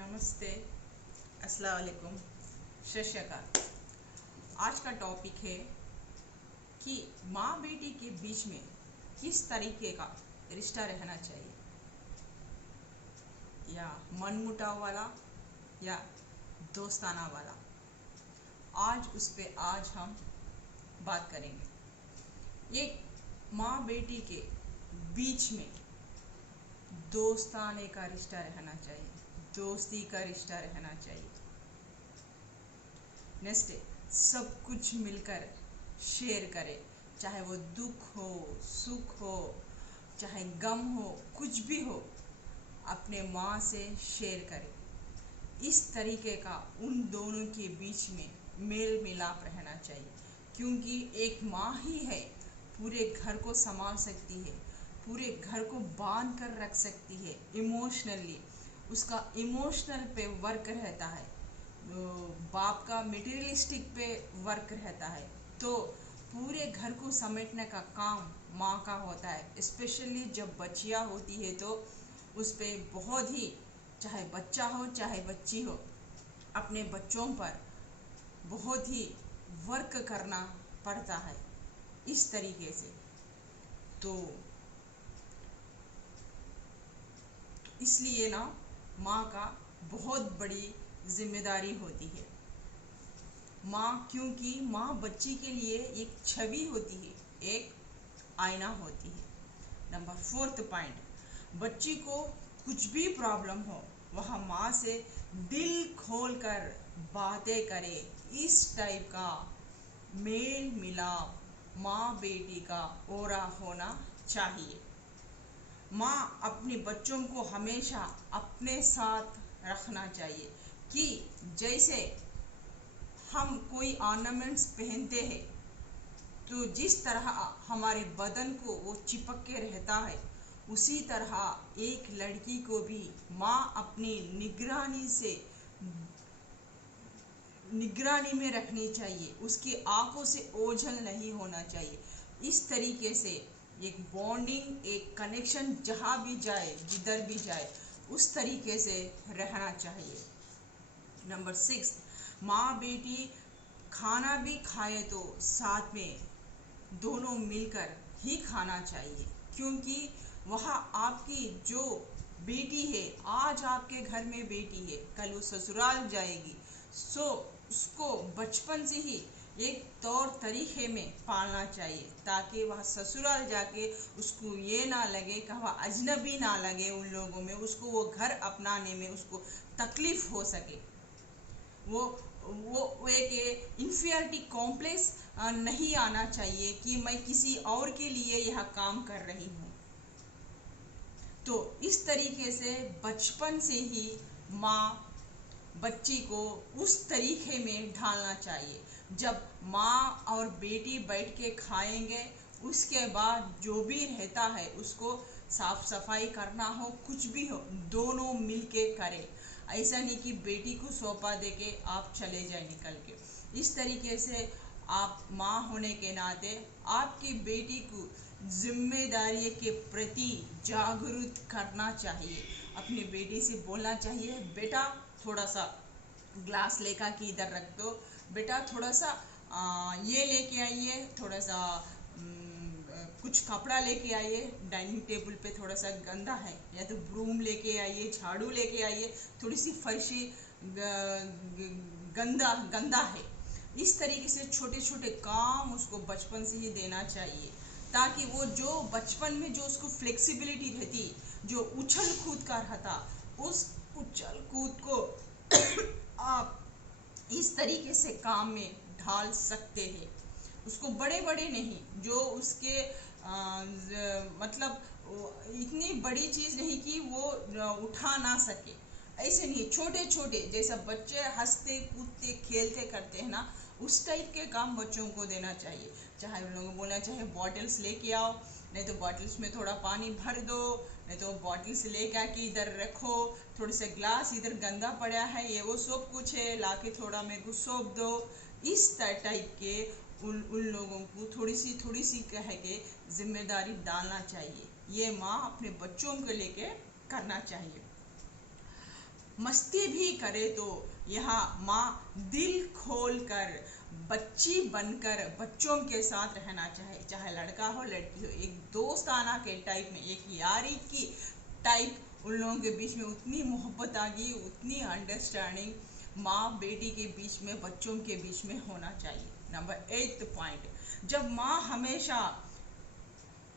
नमस्ते, अस्सलाम वालेकुम, सत श्री अकाल। आज का टॉपिक है कि माँ बेटी के बीच में किस तरीके का रिश्ता रहना चाहिए, या मनमुटाव वाला या दोस्ताना वाला। आज हम बात करेंगे। एक माँ बेटी के बीच में दोस्ताने का रिश्ता रहना चाहिए, दोस्ती का रिश्ता रहना चाहिए। नेक्स्ट, सब कुछ मिलकर शेयर करें, चाहे वो दुख हो, सुख हो, चाहे गम हो, कुछ भी हो, अपने माँ से शेयर करें। इस तरीके का उन दोनों के बीच में मेल मिलाप रहना चाहिए, क्योंकि एक माँ ही है पूरे घर को संभाल सकती है, पूरे घर को बांध कर रख सकती है। इमोशनली उसका इमोशनल पे वर्क रहता है, बाप का मटेरियलिस्टिक पे वर्क रहता है। तो पूरे घर को समेटने का काम माँ का होता है। स्पेशली जब बच्चियाँ होती है तो उस पर बहुत ही, चाहे बच्चा हो चाहे बच्ची हो, अपने बच्चों पर बहुत ही वर्क करना पड़ता है इस तरीके से। तो इसलिए ना, माँ का बहुत बड़ी जिम्मेदारी होती है। माँ, क्योंकि माँ बच्ची के लिए एक छवि होती है, एक आईना होती है। नंबर 4 पॉइंट, बच्ची को कुछ भी प्रॉब्लम हो, वह माँ से दिल खोल कर बातें करे। इस टाइप का मेल मिलाप माँ बेटी का ओरा होना चाहिए। माँ अपने बच्चों को हमेशा अपने साथ रखना चाहिए, कि जैसे हम कोई ऑर्नामेंट्स पहनते हैं तो जिस तरह हमारे बदन को वो चिपक के रहता है, उसी तरह एक लड़की को भी माँ अपनी निगरानी में रखनी चाहिए। उसकी आंखों से ओझल नहीं होना चाहिए। इस तरीके से एक बॉन्डिंग, एक कनेक्शन जहाँ भी जाए, जिधर भी जाए, उस तरीके से रहना चाहिए। नंबर 6, माँ बेटी खाना भी खाए तो साथ में दोनों मिलकर ही खाना चाहिए, क्योंकि वह आपकी जो बेटी है, आज आपके घर में बेटी है, कल वो ससुराल जाएगी। सो उसको बचपन से ही एक तौर तरीके में पालना चाहिए, ताकि वह ससुराल जाके उसको ये ना लगे कि वह अजनबी ना लगे उन लोगों में, उसको वो घर अपनाने में उसको तकलीफ हो सके। वो एक इंफीरियरिटी कॉम्प्लेक्स नहीं आना चाहिए कि मैं किसी और के लिए यह काम कर रही हूँ। तो इस तरीके से बचपन से ही माँ बच्ची को उस तरीके में ढालना चाहिए। जब माँ और बेटी बैठ के खाएंगे, उसके बाद जो भी रहता है उसको साफ सफाई करना हो, कुछ भी हो, दोनों मिलके करें। ऐसा नहीं कि बेटी को सौंपा दे के आप चले जाए निकल के। इस तरीके से आप माँ होने के नाते आपकी बेटी को जिम्मेदारी के प्रति जागरूक करना चाहिए। अपनी बेटी से बोलना चाहिए, बेटा थोड़ा सा ग्लास लेकर के इधर रख दो, बेटा थोड़ा सा ये लेके आइए, थोड़ा सा कुछ कपड़ा लेके आइए, डाइनिंग टेबल पे थोड़ा सा गंदा है, या तो ब्रूम लेके आइए, झाड़ू लेके आइए, थोड़ी सी फर्शी गंदा है। इस तरीके से छोटे छोटे काम उसको बचपन से ही देना चाहिए, ताकि वो जो बचपन में जो उसको फ्लेक्सिबिलिटी रहती, जो उछल कूद का रहता, उस उछल कूद को आप इस तरीके से काम में ढाल सकते हैं। उसको बड़े बड़े नहीं, जो उसके मतलब इतनी बड़ी चीज़ नहीं कि वो उठा ना सके, ऐसे नहीं, छोटे छोटे जैसा बच्चे हंसते कूदते खेलते करते हैं ना, उस टाइप के काम बच्चों को देना चाहिए। चाहे उन लोगों को बोलना चाहिए बॉटल्स लेके आओ, नहीं तो बॉटल्स में थोड़ा पानी भर दो, नहीं तो बॉटल्स लेके आके इधर रखो, थोड़े से ग्लास इधर गंदा पड़ा है, ये वो सब कुछ है, लाके थोड़ा मेरे को सौंप दो। इस टाइप के उन लोगों को थोड़ी सी कह के जिम्मेदारी डालना चाहिए। ये माँ अपने बच्चों को लेके करना चाहिए। मस्ती भी करे तो यहाँ माँ दिल खोल कर बच्ची बनकर बच्चों के साथ रहना चाहे, चाहे लड़का हो लड़की हो, एक दोस्ताना के टाइप में, एक यारी की टाइप उन लोगों के बीच में उतनी मोहब्बत आ गई, उतनी अंडरस्टैंडिंग माँ बेटी के बीच में, बच्चों के बीच में होना चाहिए। नंबर 8 पॉइंट, जब माँ हमेशा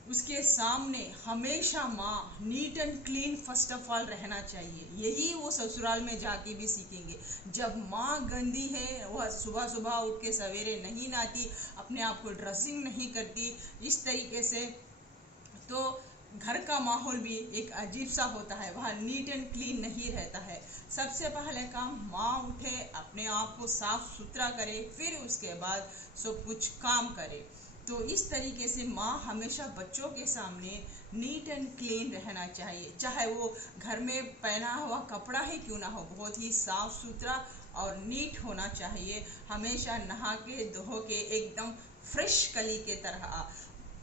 उसके सामने हमेशा माँ neat and clean first of all रहना चाहिए। यही वो ससुराल में जाके भी सीखेंगे। जब माँ गंदी है, वह सुबह सुबह उठ के सवेरे नहीं नहाती, अपने आप को ड्रेसिंग नहीं करती इस तरीके से, तो घर का माहौल भी एक अजीब सा होता है, वह नीट एंड क्लीन नहीं रहता है। सबसे पहले काम माँ उठे, अपने आप को साफ सुथरा करे, फिर उसके बाद सब कुछ काम करे। तो इस तरीके से माँ हमेशा बच्चों के सामने नीट एंड क्लीन रहना चाहिए, चाहे वो घर में पहना हुआ कपड़ा ही क्यों ना हो, बहुत ही साफ सुथरा और नीट होना चाहिए। हमेशा नहा के धो के एकदम फ्रेश कली के तरह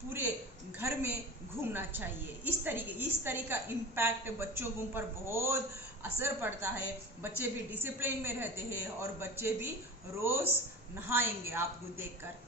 पूरे घर में घूमना चाहिए। इस तरीके का इम्पैक्ट बच्चों के ऊपर बहुत असर पड़ता है। बच्चे भी डिसिप्लिन में रहते हैं और बच्चे भी रोज़ नहाएंगे आपको देखकर।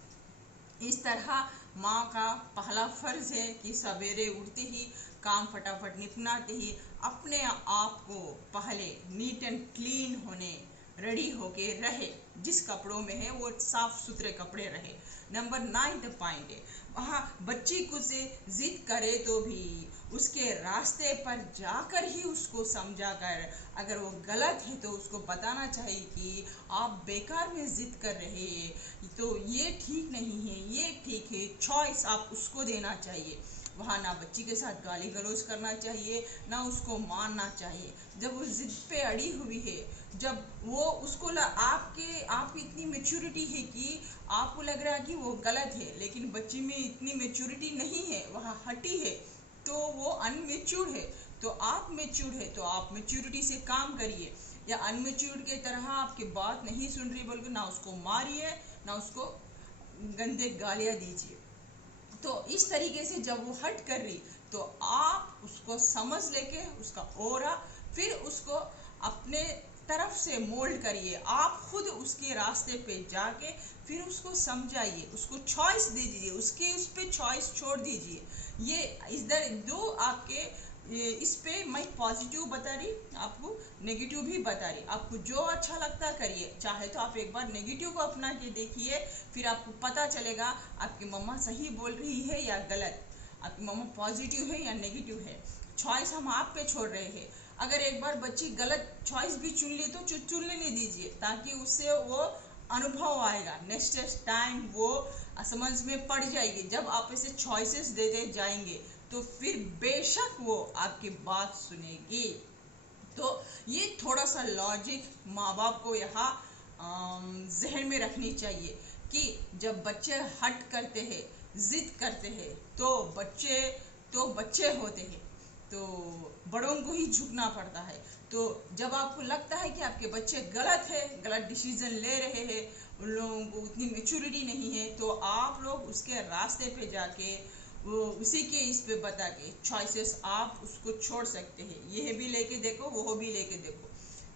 इस तरह माँ का पहला फर्ज है कि सवेरे उठते ही काम फटाफट निपटाते ही अपने आप को पहले नीट एंड क्लीन होने रेडी होके रहे, जिस कपड़ों में है वो साफ सुथरे कपड़े रहे। नंबर 9 पॉइंट है, वहाँ बच्ची कुछ से जिद करे तो भी उसके रास्ते पर जाकर ही उसको समझा कर, अगर वो गलत है तो उसको बताना चाहिए कि आप बेकार में जिद कर रहे हैं, तो ये ठीक नहीं है, ये ठीक है, चॉइस आप उसको देना चाहिए। वहाँ ना बच्ची के साथ गाली गलौज करना चाहिए, ना उसको मारना चाहिए। जब वो जिद पे अड़ी हुई है, जब वो उसको आपकी इतनी मेच्योरिटी है कि आपको लग रहा है कि वो गलत है, लेकिन बच्ची में इतनी मेच्योरिटी नहीं है, वह हटी है, तो वो अनमेच्योर है। तो आप मेच्योर है तो आप मेच्योरिटी से काम करिए, या अनमेच्योर के तरह आपकी बात नहीं सुन रही बोल के ना उसको मारिए, ना उसको गंदे गालियाँ दीजिए। तो इस तरीके से जब वो हट कर रही तो आप उसको समझ लेके उसका ओरा फिर उसको अपने तरफ से मोल्ड करिए। आप खुद उसके रास्ते पे जाके फिर उसको समझाइए, उसको चॉइस दे दीजिए, उस पे चॉइस छोड़ दीजिए। ये इधर दो आपके इस पे मैं पॉजिटिव बता रही, आपको नेगेटिव भी बता रही। आपको जो अच्छा लगता करिए, चाहे तो आप एक बार नेगेटिव को अपना के देखिए, फिर आपको पता चलेगा आपकी मम्मा सही बोल रही है या गलत, आपकी मम्मा पॉजिटिव है या नेगेटिव है। चॉइस हम आप पे छोड़ रहे हैं। अगर एक बार बच्ची गलत चॉइस भी चुन ली तो चुनने नहीं दीजिए, ताकि उससे वो अनुभव आएगा, नेक्स्ट टाइम वो समझ में पड़ जाएगी। जब आप इसे चॉइसेस देते जाएंगे तो फिर बेशक वो आपकी बात सुनेगी। तो ये थोड़ा सा लॉजिक माँ बाप को यहाँ जहन में रखनी चाहिए कि जब बच्चे हट करते हैं, जिद करते हैं, तो बच्चे होते हैं, तो बड़ों को ही झुकना पड़ता है। तो जब आपको लगता है कि आपके बच्चे गलत है, गलत डिसीजन ले रहे हैं, उन लोगों को उतनी मेच्योरिटी नहीं है, तो आप लोग उसके रास्ते पे जाके वो उसी के इस पे बता के चॉइसेस आप उसको छोड़ सकते हैं। यह भी लेके देखो, वो भी लेके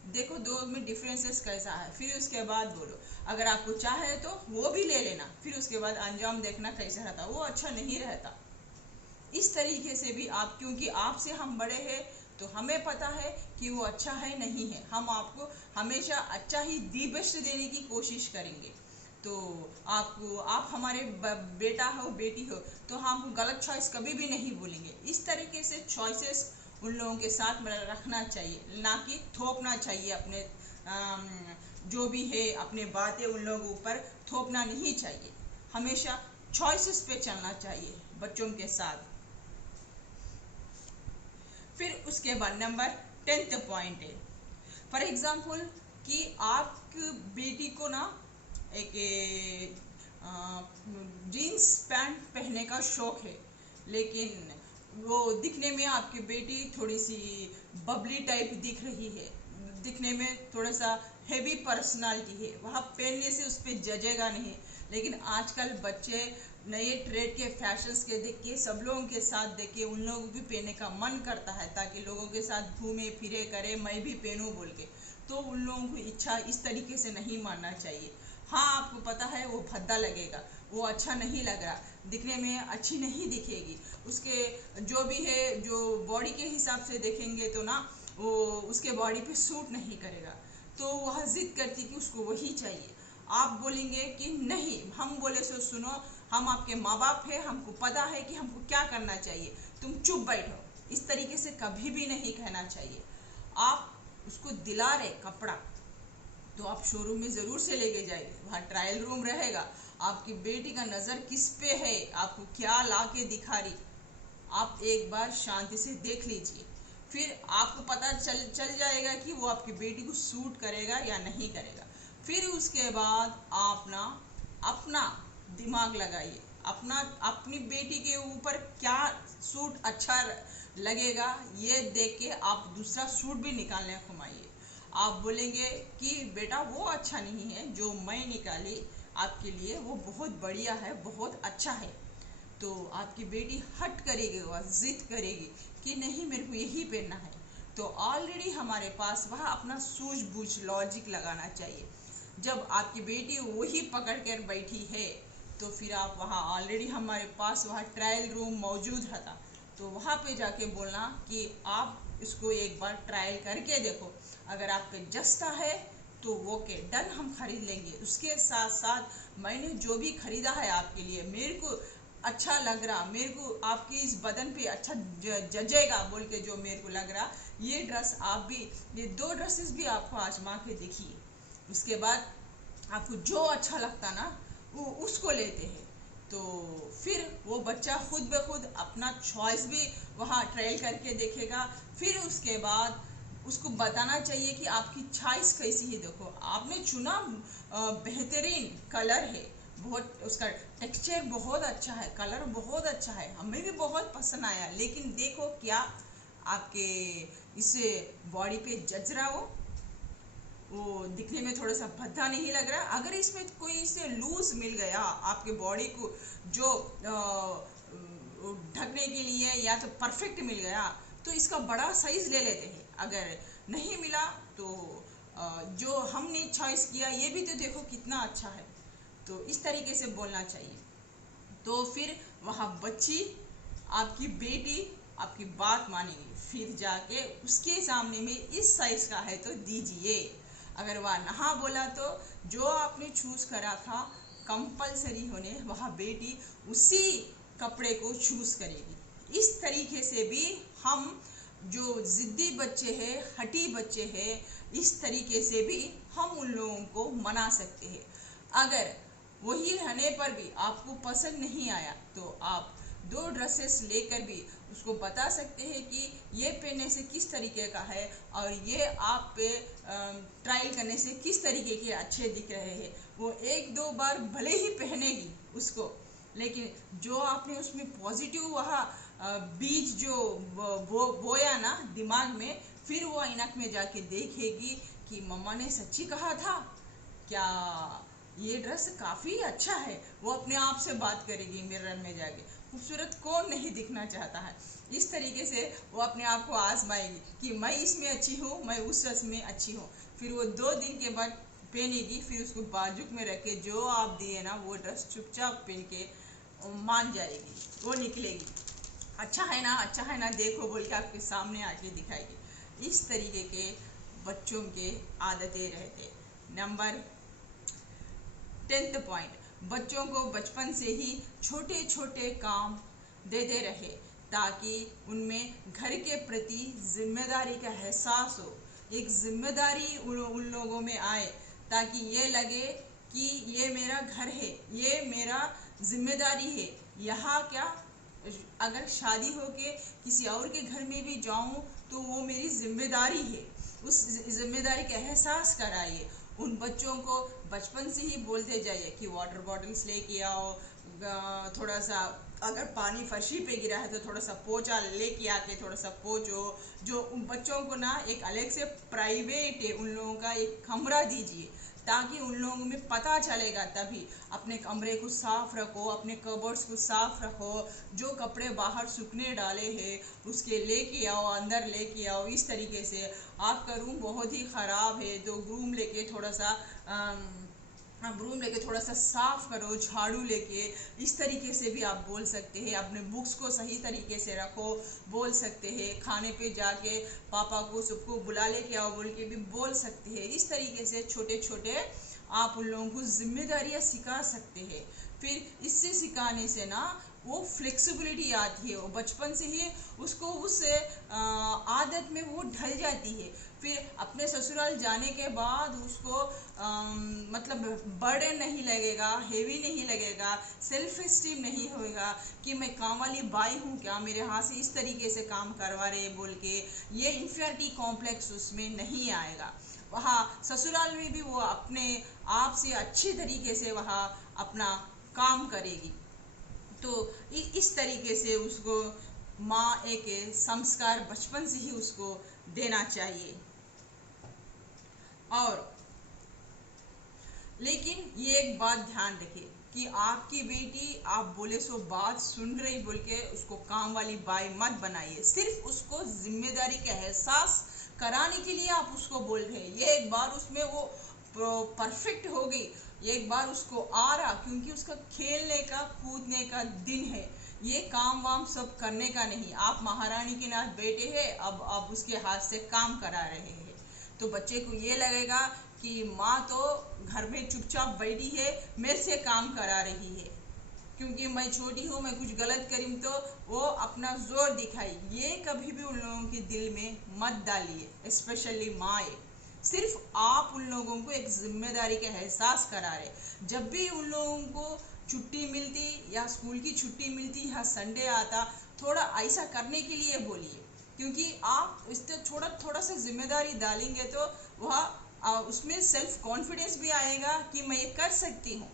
देखो दो में डिफरेंसेस कैसा है, फिर उसके बाद बोलो। अगर आपको चाहे तो वो भी ले लेना, फिर उसके बाद अंजाम देखना कैसा रहता, वो अच्छा नहीं रहता। इस तरीके से भी आप, क्योंकि आपसे हम बड़े हैं तो हमें पता है कि वो अच्छा है नहीं है, हम आपको हमेशा अच्छा ही दी बेस्ट देने की कोशिश करेंगे। तो आप हमारे बेटा हो बेटी हो तो हम गलत चॉइस कभी भी नहीं बोलेंगे। इस तरीके से चॉइसेस उन लोगों के साथ में रखना चाहिए, ना कि थोपना चाहिए अपने जो भी है अपने बातें उन लोगों ऊपर थोपना नहीं चाहिए। हमेशा चॉइसेस पे चलना चाहिए बच्चों के साथ। फिर उसके बाद नंबर 10 पॉइंट है, फॉर एग्जाम्पल कि आप बेटी को ना एक जीन्स पैंट पहनने का शौक है, लेकिन वो दिखने में आपकी बेटी थोड़ी सी बबली टाइप दिख रही है, दिखने में थोड़ा सा हैवी पर्सनालिटी है, वह पहनने से उस पर जजेगा नहीं। लेकिन आजकल बच्चे नए ट्रेड के फैशंस के देख के, सब लोगों के साथ देख के उन लोगों को भी पहनने का मन करता है, ताकि लोगों के साथ घूमे फिरे करे, मैं भी पहनूं बोल के। तो उन लोगों को इच्छा इस तरीके से नहीं मानना चाहिए। हाँ, आपको पता है वो भद्दा लगेगा, वो अच्छा नहीं लग रहा, दिखने में अच्छी नहीं दिखेगी, उसके जो भी है जो बॉडी के हिसाब से देखेंगे तो ना वो उसके बॉडी पे सूट नहीं करेगा, तो वह जिद करती कि उसको वही चाहिए। आप बोलेंगे कि नहीं, हम बोले सो सुनो, हम आपके माँ बाप हैं, हमको पता है कि हमको क्या करना चाहिए, तुम चुप बैठो, इस तरीके से कभी भी नहीं कहना चाहिए। आप उसको दिला रहे कपड़ा तो आप शोरूम में ज़रूर से लेके जाइए, वहाँ ट्रायल रूम रहेगा, आपकी बेटी का नज़र किस पे है, आपको क्या ला के दिखा रही, आप एक बार शांति से देख लीजिए, फिर आपको पता चल जाएगा कि वो आपकी बेटी को सूट करेगा या नहीं करेगा। फिर उसके बाद आप ना अपना दिमाग लगाइए, अपनी बेटी के ऊपर क्या सूट अच्छा लगेगा, ये देख के आप दूसरा सूट भी निकालने घुमाइए। आप बोलेंगे कि बेटा वो अच्छा नहीं है जो मैं निकाली आपके लिए, वो बहुत बढ़िया है, बहुत अच्छा है, तो आपकी बेटी हट करेगी, वह जिद करेगी कि नहीं मेरे को यही पहनना है। तो ऑलरेडी हमारे पास वह अपना सूझबूझ लॉजिक लगाना चाहिए। जब आपकी बेटी वही पकड़ कर बैठी है तो फिर आप वहाँ ऑलरेडी हमारे पास वहाँ ट्रायल रूम मौजूद रहता, तो वहाँ पे जाके बोलना कि आप इसको एक बार ट्रायल करके देखो, अगर आप पे जचता है तो वो के डन, हम खरीद लेंगे। उसके साथ साथ मैंने जो भी खरीदा है आपके लिए, मेरे को अच्छा लग रहा, मेरे को आपकी इस बदन पे अच्छा जजेगा बोल के जो मेरे को लग रहा, ये ड्रेस आप भी, ये 2 ड्रेसेस भी आपको आजमा के देखिए। उसके बाद आपको जो अच्छा लगता ना वो उसको लेते हैं। तो फिर वो बच्चा खुद ब खुद अपना चॉइस भी वहाँ ट्रायल करके देखेगा। फिर उसके बाद उसको बताना चाहिए कि आपकी चॉइस कैसी है, देखो आपने चुना बेहतरीन कलर है, बहुत उसका टेक्सचर बहुत अच्छा है, कलर बहुत अच्छा है, हमें भी बहुत पसंद आया, लेकिन देखो क्या आपके इसे बॉडी पे जच रहा, वो दिखने में थोड़ा सा भद्दा नहीं लग रहा। अगर इसमें कोई इसे लूज मिल गया आपके बॉडी को जो ढकने के लिए, या तो परफेक्ट मिल गया तो इसका बड़ा साइज ले लेते हैं, अगर नहीं मिला तो जो हमने चॉइस किया ये भी तो देखो कितना अच्छा है। तो इस तरीके से बोलना चाहिए। तो फिर वहाँ बच्ची आपकी बेटी आपकी बात मानेगी, फिर जाके उसके सामने में इस साइज का है तो दीजिए। अगर वह नहा बोला तो जो आपने चूज करा था कंपलसरी होने, वह बेटी उसी कपड़े को चूज करेगी। इस तरीके से भी हम जो जिद्दी बच्चे हैं, हठी बच्चे हैं, इस तरीके से भी हम उन लोगों को मना सकते हैं। अगर वही रहने पर भी आपको पसंद नहीं आया तो आप 2 ड्रेसेस लेकर भी उसको बता सकते हैं कि ये पहनने से किस तरीके का है और ये आप पे ट्रायल करने से किस तरीके के अच्छे दिख रहे हैं। वो 1-2 बार भले ही पहनेगी उसको, लेकिन जो आपने उसमें पॉजिटिव वहाँ बीज जो बोया ना दिमाग में, फिर वो ऐनक में जाके देखेगी कि मम्मा ने सच्ची कहा था, क्या ये ड्रेस काफ़ी अच्छा है। वो अपने आप से बात करेगी मिरर में जाके, खूबसूरत कौन नहीं दिखना चाहता है। इस तरीके से वो अपने आप को आजमाएगी कि मैं इसमें अच्छी हूँ, मैं उस ड्रेस में अच्छी हूँ। फिर वो 2 दिन के बाद पहनेगी, फिर उसको बाजुक में रख के जो आप दिए ना वो ड्रेस चुपचाप पहन के मान जाएगी, वो निकलेगी। अच्छा है ना, अच्छा है ना, देखो बोल के आपके सामने आके दिखाएगी। इस तरीके के बच्चों के आदतें रहते। नंबर 10th पॉइंट, बच्चों को बचपन से ही छोटे छोटे काम देते रहे ताकि उनमें घर के प्रति जिम्मेदारी का एहसास हो। एक जिम्मेदारी उन लोगों में आए ताकि ये लगे कि ये मेरा घर है, ये मेरा जिम्मेदारी है। यहाँ क्या, अगर शादी हो के किसी और के घर में भी जाऊँ तो वो मेरी जिम्मेदारी है, उस जिम्मेदारी का एहसास कराइए। उन बच्चों को बचपन से ही बोलते जाइए कि वाटर बॉटल्स लेके आओ, थोड़ा सा अगर पानी फर्शी पे गिरा है तो थोड़ा सा पोछा लेके आके थोड़ा सा पोछो। जो उन बच्चों को ना एक अलग से प्राइवेट है उन लोगों का एक कमरा दीजिए ताकि उन लोगों में पता चलेगा। तभी अपने कमरे को साफ रखो, अपने कबर्ड्स को साफ रखो, जो कपड़े बाहर सूखने डाले हैं उसके लेके आओ, अंदर लेके आओ। इस तरीके से आपका रूम बहुत ही ख़राब है तो ब्रूम लेके थोड़ा सा साफ करो, झाड़ू लेके। इस तरीके से भी आप बोल सकते हैं। अपने बुक्स को सही तरीके से रखो, बोल सकते हैं। खाने पे जाके पापा को सबको बुला लेके आओ बोल के भी बोल सकते हैं। इस तरीके से छोटे छोटे आप उन लोगों को जिम्मेदारियां सिखा सकते हैं। फिर इससे सिखाने से ना वो फ्लेक्सिबिलिटी आती है, वो बचपन से ही उसको उस आदत में वो ढल जाती है। फिर अपने ससुराल जाने के बाद उसको मतलब बर्डन नहीं लगेगा, हेवी नहीं लगेगा, सेल्फ एस्टीम नहीं होगा कि मैं काम वाली बाई हूँ क्या, मेरे हाथ से इस तरीके से काम करवा रहे बोल के। ये इंफीरियरिटी कॉम्प्लेक्स उसमें नहीं आएगा। वहाँ ससुराल में भी वो अपने आप से अच्छे तरीके से वहाँ अपना काम करेगी। तो इस तरीके से उसको माँ एक संस्कार बचपन से ही उसको देना चाहिए। और लेकिन ये एक बात ध्यान रखिए कि आपकी बेटी आप बोले सो बात सुन रही बोल के उसको काम वाली बाई मत बनाइए। सिर्फ उसको जिम्मेदारी का एहसास कराने के लिए आप उसको बोल रहे हैं। ये एक बार उसमें वो परफेक्ट हो गई, एक बार उसको आ रहा, क्योंकि उसका खेलने का कूदने का दिन है, ये काम वाम सब करने का नहीं। आप महारानी के नाथ बेटे हैं, अब आप उसके हाथ से काम करा रहे हैं। तो बच्चे को ये लगेगा कि माँ तो घर में चुपचाप बैठी है, मेरे से काम करा रही है, क्योंकि मैं छोटी हूँ, मैं कुछ गलत करूँ तो वो अपना जोर दिखाई। ये कभी भी उन लोगों के दिल में मत डालिए, स्पेशली माँ। सिर्फ आप उन लोगों को एक जिम्मेदारी का एहसास करा रहे। जब भी उन लोगों को छुट्टी मिलती या स्कूल की छुट्टी मिलती या संडे आता, थोड़ा ऐसा करने के लिए बोलिए, क्योंकि आप इससे थोड़ा सा जिम्मेदारी डालेंगे तो वह उसमें सेल्फ कॉन्फिडेंस भी आएगा कि मैं ये कर सकती हूँ।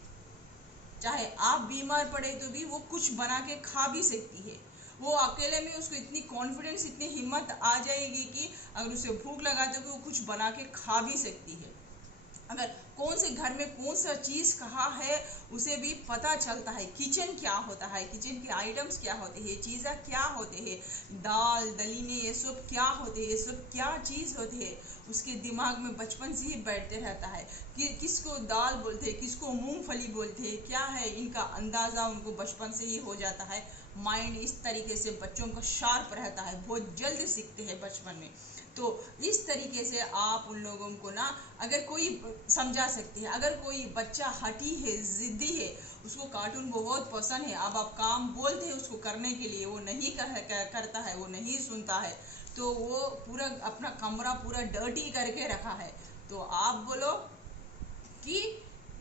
चाहे आप बीमार पड़े तो भी वो कुछ बना के खा भी सकती है। वो अकेले में उसको इतनी कॉन्फिडेंस, इतनी हिम्मत आ जाएगी कि अगर उसे भूख लगा तो वो कुछ बना के खा भी सकती है। अगर कौन से घर में कौन सा चीज़ कहाँ है उसे भी पता चलता है। किचन क्या होता है, किचन के आइटम्स क्या होते हैं, चीज़ें क्या होते हैं, दाल दलीने ये सब क्या होते हैं, ये सब क्या चीज़ होती है, उसके दिमाग में बचपन से ही बैठते रहता है कि किसको दाल बोलते हैं, किसको मूंगफली बोलते हैं, क्या है, इनका अंदाज़ा उनको बचपन से ही हो जाता है। माइंड इस तरीके से बच्चों का शार्प रहता है, बहुत जल्द सीखते हैं बचपन में। तो इस तरीके से आप उन लोगों को ना, अगर कोई समझा सकती है, अगर कोई बच्चा हठी है, ज़िद्दी है, उसको कार्टून बहुत पसंद है, अब आप काम बोलते हैं उसको करने के लिए, वो नहीं करता है, वो नहीं सुनता है, तो वो पूरा अपना कमरा पूरा डर्टी करके रखा है, तो आप बोलो कि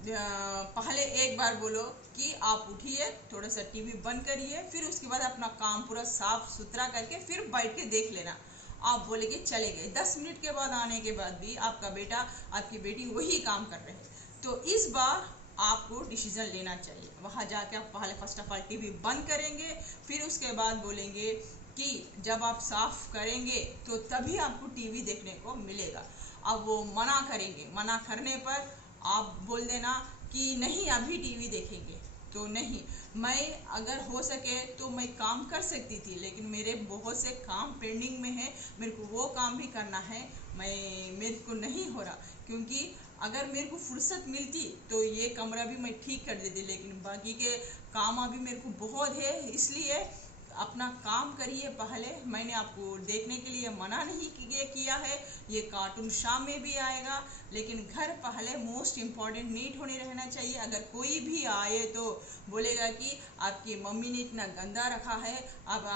पहले एक बार बोलो कि आप उठिए, थोड़ा सा टीवी बंद करिए, फिर उसके बाद अपना काम पूरा साफ सुथरा करके फिर बैठ के देख लेना। आप बोले कि चले गए, 10 मिनट के बाद आने के बाद भी आपका बेटा आपकी बेटी वही काम कर रहे हैं, तो इस बार आपको डिसीजन लेना चाहिए। वहाँ जाके आप पहले फर्स्ट ऑफ ऑल टीवी बंद करेंगे, फिर उसके बाद बोलेंगे कि जब आप साफ करेंगे तो तभी आपको टीवी देखने को मिलेगा। अब वो मना करेंगे, मना करने पर आप बोल देना कि नहीं अभी टीवी देखेंगे, तो नहीं, मैं अगर हो सके तो मैं काम कर सकती थी, लेकिन मेरे बहुत से काम पेंडिंग में है, मेरे को वो काम भी करना है, मेरे को नहीं हो रहा, क्योंकि अगर मेरे को फुर्सत मिलती तो ये कमरा भी मैं ठीक कर देती, लेकिन बाकी के काम अभी मेरे को बहुत है, इसलिए अपना काम करिए पहले। मैंने आपको देखने के लिए मना नहीं किया है, ये कार्टून शाम में भी आएगा, लेकिन घर पहले मोस्ट इम्पॉर्टेंट नीट होने रहना चाहिए। अगर कोई भी आए तो बोलेगा कि आपकी मम्मी ने इतना गंदा रखा है, अब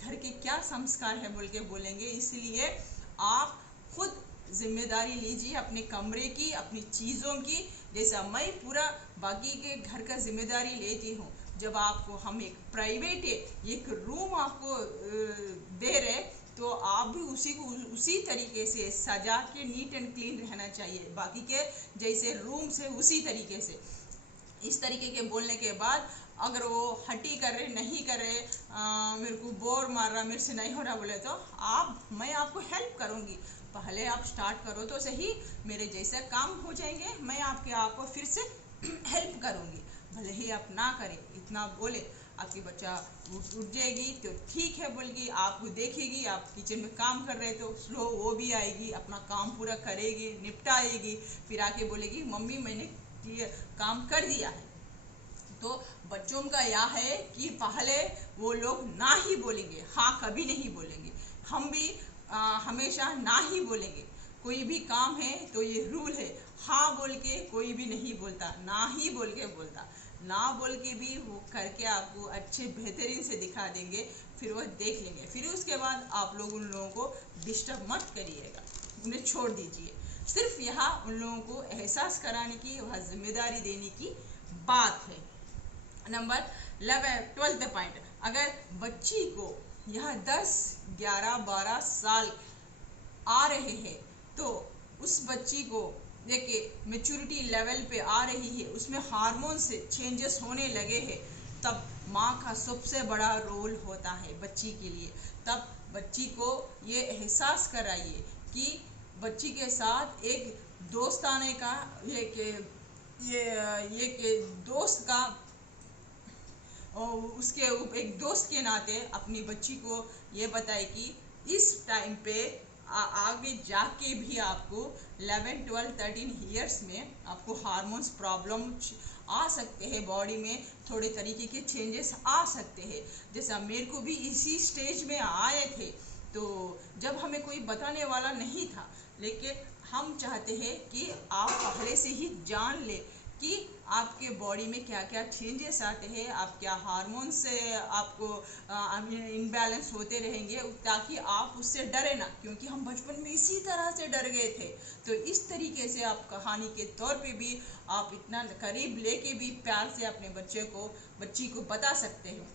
घर के क्या संस्कार है बोल के बोलेंगे। इसलिए आप खुद जिम्मेदारी लीजिए अपने कमरे की, अपनी चीज़ों की, जैसा मैं पूरा बाकी के घर का जिम्मेदारी लेती हूँ। जब आपको हम एक प्राइवेट एक रूम आपको दे रहे, तो आप भी उसी तरीके से सजा के नीट एंड क्लीन रहना चाहिए, बाकी के जैसे रूम से उसी तरीके से। इस तरीके के बोलने के बाद अगर वो हटी कर रहे, नहीं कर रहे, मेरे को बोर मार रहा, मेरे से नहीं हो रहा बोले, तो मैं आपको हेल्प करूँगी, पहले आप स्टार्ट करो तो सही, मेरे जैसे काम हो जाएंगे, मैं आपको फिर से हेल्प करूँगी। भले ही आप ना करें, इतना बोले, आपकी बच्चा उठ जाएगी तो ठीक है बोलेगी, आपको देखेगी आप किचन में काम कर रहे तो स्लो वो भी आएगी, अपना काम पूरा करेगी, निपटाएगी, फिर आके बोलेगी मम्मी मैंने ये काम कर दिया है। तो बच्चों का यह है कि पहले वो लोग ना ही बोलेंगे, हाँ कभी नहीं बोलेंगे। हम भी हमेशा ना ही बोलेंगे। कोई भी काम है तो ये रूल है, हाँ बोल के कोई भी नहीं बोलता, ना ही बोल के बोलता। ना बोल के भी वो करके आपको अच्छे बेहतरीन से दिखा देंगे, फिर वह देख लेंगे, फिर उसके बाद आप लोग उन लोगों को डिस्टर्ब मत करिएगा, उन्हें छोड़ दीजिए। सिर्फ यहाँ उन लोगों को एहसास कराने की, वह जिम्मेदारी देने की बात है। नंबर 12 पॉइंट, अगर बच्ची को यह 10, 11, 12 साल आ रहे हैं तो उस बच्ची को एक मेच्योरिटी लेवल पे आ रही है, उसमें हार्मोन से चेंजेस होने लगे हैं, तब माँ का सबसे बड़ा रोल होता है बच्ची के लिए। तब बच्ची को ये एहसास कराइए कि बच्ची के साथ एक दोस्ताने का ये दोस्त का, और उसके एक दोस्त के नाते अपनी बच्ची को ये बताए कि इस टाइम पे आगे जाके भी आपको 11, 12, 13 ईयर्स में आपको हार्मोन्स प्रॉब्लम आ सकते हैं, बॉडी में थोड़े तरीके के चेंजेस आ सकते हैं। जैसा मेरे को भी इसी स्टेज में आए थे, तो जब हमें कोई बताने वाला नहीं था, लेकिन हम चाहते हैं कि आप पहले से ही जान ले कि आपके बॉडी में क्या क्या चेंजेस आते हैं, आप क्या हार्मोन से आपको इनबैलेंस होते रहेंगे, ताकि आप उससे डरे ना, क्योंकि हम बचपन में इसी तरह से डर गए थे। तो इस तरीके से आप कहानी के तौर पे भी आप इतना करीब लेके भी प्यार से अपने बच्ची को बता सकते हैं।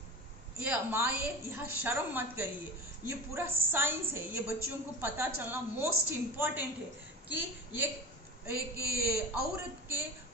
ये माँ यह शर्म मत करिए, ये पूरा साइंस है, ये बच्चों को पता चलना मोस्ट इम्पॉर्टेंट है कि एक औरत के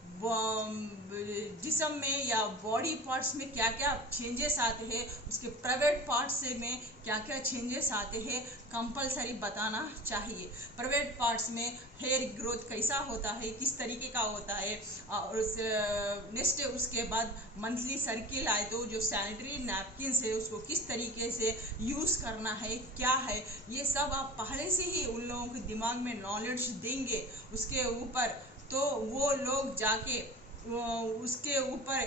जिस्म में या बॉडी पार्ट्स में क्या क्या चेंजेस आते हैं, उसके प्राइवेट पार्ट्स में क्या क्या चेंजेस आते हैं, कंपलसरी बताना चाहिए। प्राइवेट पार्ट्स में हेयर ग्रोथ कैसा होता है, किस तरीके का होता है, और नेक्स्ट उसके बाद मंथली सर्किल आए तो जो सैनिटरी नैपकिन्स है उसको किस तरीके से यूज़ करना है, क्या है, ये सब आप पहले से ही उन लोगों के दिमाग में नॉलेज देंगे उसके ऊपर, तो वो लोग जाके उसके ऊपर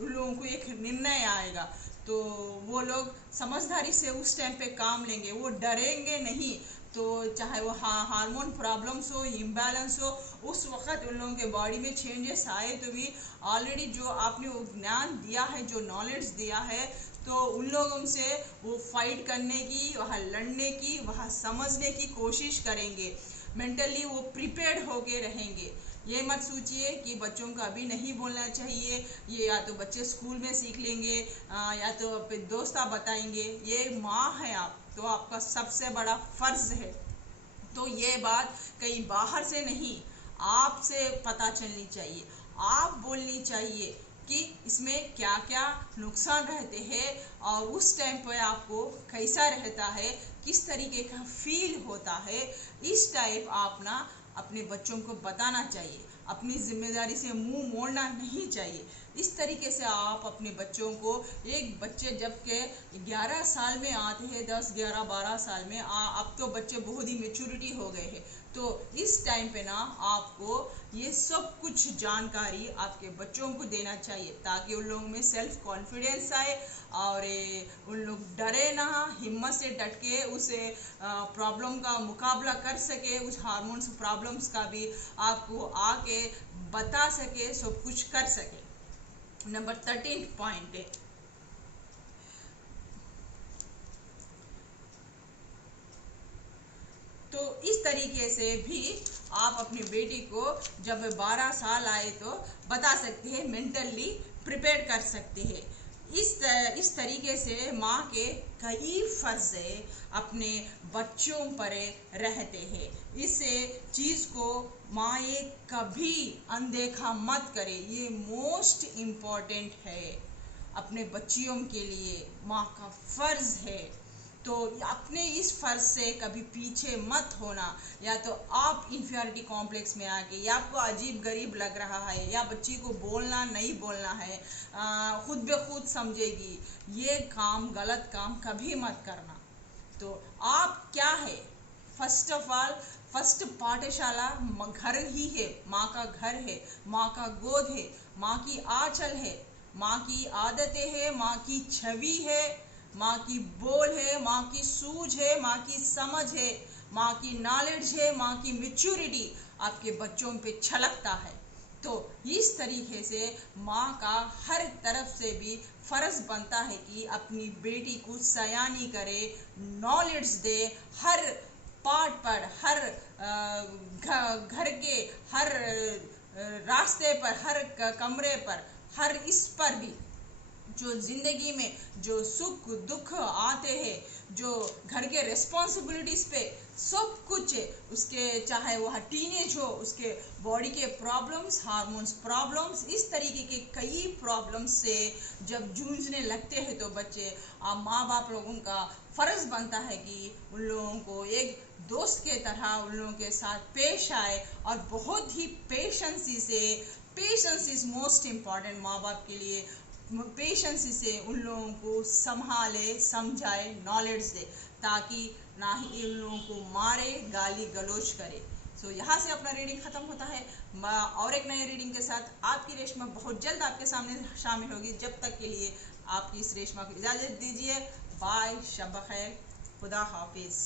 उन लोगों को एक निर्णय आएगा, तो वो लोग समझदारी से उस टाइम पे काम लेंगे, वो डरेंगे नहीं। तो चाहे वो हार्मोन प्रॉब्लम्स हो, इम्बैलेंस हो, उस वक्त उन लोगों के बॉडी में चेंजेस आए तो भी ऑलरेडी जो आपने वो ज्ञान दिया है, जो नॉलेज दिया है, तो उन लोगों से वो फाइट करने की, वह लड़ने की, वह समझने की कोशिश करेंगे, मेंटली वो प्रिपेयर्ड होके रहेंगे। ये मत सोचिए कि बच्चों को अभी नहीं बोलना चाहिए, ये या तो बच्चे स्कूल में सीख लेंगे या तो दोस्त बताएंगे। ये माँ है आप, तो आपका सबसे बड़ा फर्ज है। तो ये बात कहीं बाहर से नहीं, आपसे पता चलनी चाहिए, आप बोलनी चाहिए कि इसमें क्या क्या नुकसान रहते हैं और उस टाइम पर आपको कैसा रहता है, किस तरीके का फील होता है। इस टाइप आप ना अपने बच्चों को बताना चाहिए, अपनी जिम्मेदारी से मुंह मोड़ना नहीं चाहिए। इस तरीके से आप अपने बच्चों को, एक बच्चे जब के 11 साल में आते हैं, 10, 11, 12 साल में अब तो बच्चे बहुत ही मेच्योरिटी हो गए हैं, तो इस टाइम पे ना आपको ये सब कुछ जानकारी आपके बच्चों को देना चाहिए, ताकि उन लोगों में सेल्फ कॉन्फिडेंस आए और उन लोग डरे ना, हिम्मत से डट के उस प्रॉब्लम का मुकाबला कर सके, उस हार्मोन्स प्रॉब्लम्स का भी आपको आके बता सके, सब कुछ कर सके। नंबर 13 पॉइंट है, तो इस तरीके से भी आप अपनी बेटी को जब 12 साल आए तो बता सकते हैं, मेंटली प्रिपेयर कर सकते हैं। इस तरीके से माँ के कई फर्ज अपने बच्चों पर रहते हैं। इस चीज़ को माँ कभी अनदेखा मत करे, ये मोस्ट इम्पॉर्टेंट है, अपने बच्चियों के लिए माँ का फर्ज है। तो अपने इस फर्ज से कभी पीछे मत होना। या तो आप इंफीरियरिटी कॉम्प्लेक्स में आके, या आपको अजीब गरीब लग रहा है, या बच्ची को बोलना नहीं बोलना है, खुद ब खुद समझेगी, ये काम गलत काम कभी मत करना। तो आप क्या है, फर्स्ट ऑफ ऑल फर्स्ट पाठशाला घर ही है, माँ का घर है, माँ का गोद है, माँ की आंचल है, माँ की आदतें है, माँ की छवि है, माँ की बोल है, माँ की सूझ है, माँ की समझ है, माँ की नॉलेज है, माँ की मैच्योरिटी आपके बच्चों पे छलकता है। तो इस तरीके से माँ का हर तरफ से भी फर्ज बनता है कि अपनी बेटी को सयानी करे, नॉलेज दे, हर पार्ट पर, हर घर के हर रास्ते पर, हर कमरे पर, हर इस पर भी जो जिंदगी में जो सुख दुख आते हैं, जो घर के रिस्पॉन्सिबिलिटीज पे सब कुछ है उसके, चाहे वह टीनेज हो, उसके बॉडी के प्रॉब्लम्स, हार्मोन्स प्रॉब्लम्स, इस तरीके के कई प्रॉब्लम्स से जब जूझने लगते हैं तो बच्चे, माँ बाप लोगों का फर्ज बनता है कि उन लोगों को एक दोस्त के तरह उन लोगों के साथ पेश आए और बहुत ही पेशेंसी से, पेशेंस इज मोस्ट इम्पॉर्टेंट माँ बाप के लिए, पेशेंस से उन लोगों को संभाले, समझाए, नॉलेज दे, ताकि ना ही इन लोगों को मारे, गाली गलौज करे। सो यहाँ से अपना रीडिंग ख़त्म होता है। और एक नए रीडिंग के साथ आपकी रेशमा बहुत जल्द आपके सामने शामिल होगी। जब तक के लिए आपकी इस रेशमा को इजाज़त दीजिए। बाय, शब खैर, खुदा हाफिज़।